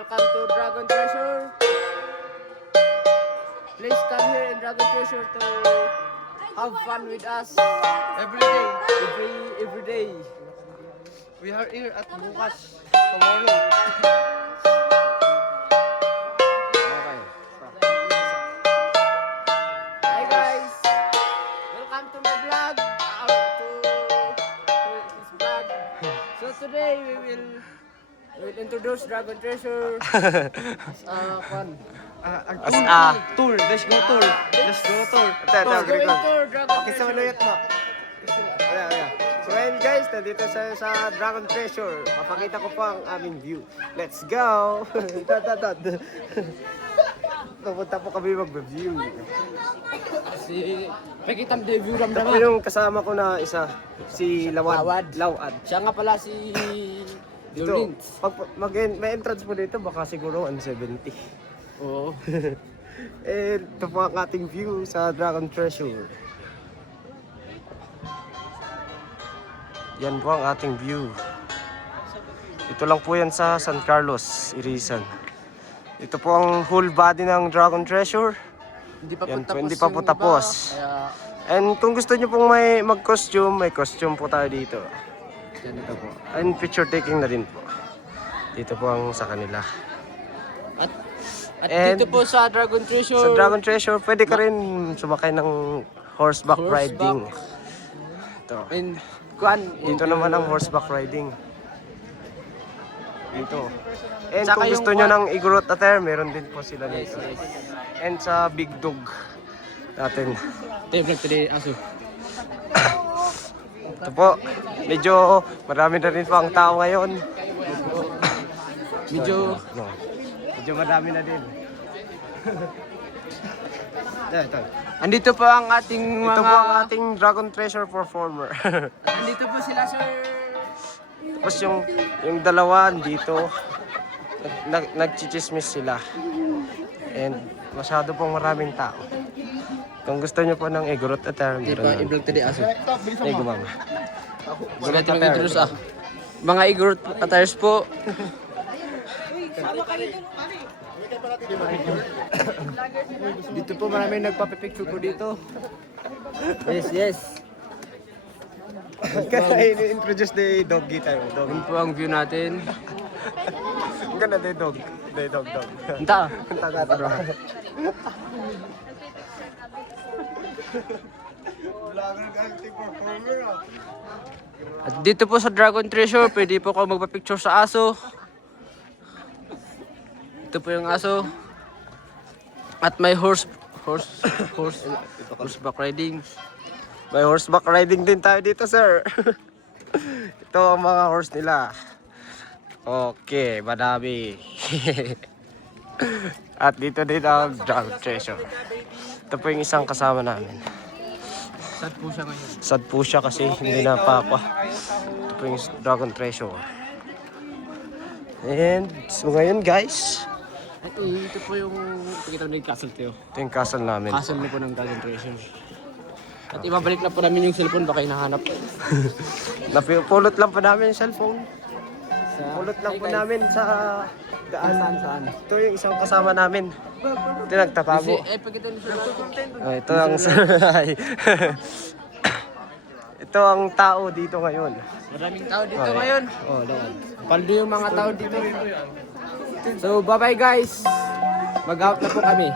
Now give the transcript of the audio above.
Welcome to Dragon Treasure. Please come here in Dragon Treasure to have fun with us Every day. every day. We are here at bukas. Tomorrow. Hi guys, welcome to my vlog. To this vlog. So today we will introduce Dragon Treasure. Fun. Tour. Let's go tour. Let's go tour. Let's go into Dragon Okay, sa Treasure. manuyat mo. Ayan. So ayun guys, nandito sa Dragon Treasure. Papakita ko po ang aming view. Let's go! Pupunta po kami mag-view. Si Pekitam debut ram Ito po yung kasama ko na isa, si Lawad. Lawad. Siya nga pala si Dito, Jolint. pag may entrance po dito, baka siguro 170. Oo. Ito po ang ating view sa Dragon Treasure. Yan po ang ating view. Ito lang po yan sa San Carlos, Irisan. Ito po ang whole body ng Dragon Treasure. Hindi pa Yan po po, tapos. hindi pa po yung tapos. iba, Kaya And kung gusto nyo pong may costume po tayo dito. yan ito po. And picture taking na din po. Dito po ang sa kanila. At And dito po sa Dragon Treasure. Sa Dragon Treasure, pwede ka rin sumakay ng horseback Horseback. riding. Ito. And kuan Dito naman ang horseback riding. Dito. And Saka kung yung gusto nyo ng igorot attire, meron din po sila Yes, dito. yes. And sa Big Dog natin. Table today aso. Ito po, medyo marami na rin po ang tao ngayon. Medyo No. Medyo marami na din. Ito. andito po ang ating mga Ito po ang ating Dragon Treasure performer. andito po sila sir. Tapos yung dalawa dito, nagchichismis sila. And masyado pong maraming tao. Kung gusto nyo po ng igorot attire, Di meron pa na. i-vlog today aso. Ay, gumama. Gulat yung introduce ah. Mga igorot attires po. Dito po marami nagpapipicture po dito. Yes, yes. Kaya introduce the doggy tayo. Dog. Yun po ang view natin. Ang ganda the dog. The dog. Anta. Taga. At dito po sa Dragon Treasure, pwede po kayo magpa-picture sa aso. Ito po yung aso. At may horseback riding. May horseback riding din tayo dito, sir. Ito ang mga horse nila. Okay, madami. At dito din ang Dragon Treasure. Ito po yung isang kasama namin. Sad po siya ngayon. Sad po siya kasi hindi na papa. Ito po yung Dragon Treasure. And so ngayon guys, At ito po yung pakita mo na yung castle tayo. ito yung castle namin. Castle na po ng Dragon Treasure. At ibabalik na po namin yung cellphone baka hinahanap. Napulot lang po namin yung cellphone. Sa... Pulot lang po namin sa daan. Saan? Ito yung isang kasama namin. Ito nagtatago. Pakita mo siya. Ito ang ito ang tao dito ngayon. Maraming tao dito Okay. ngayon. Oh, lahat. Paldo yung mga tao dito. So, bye-bye guys. Mag-out na po kami.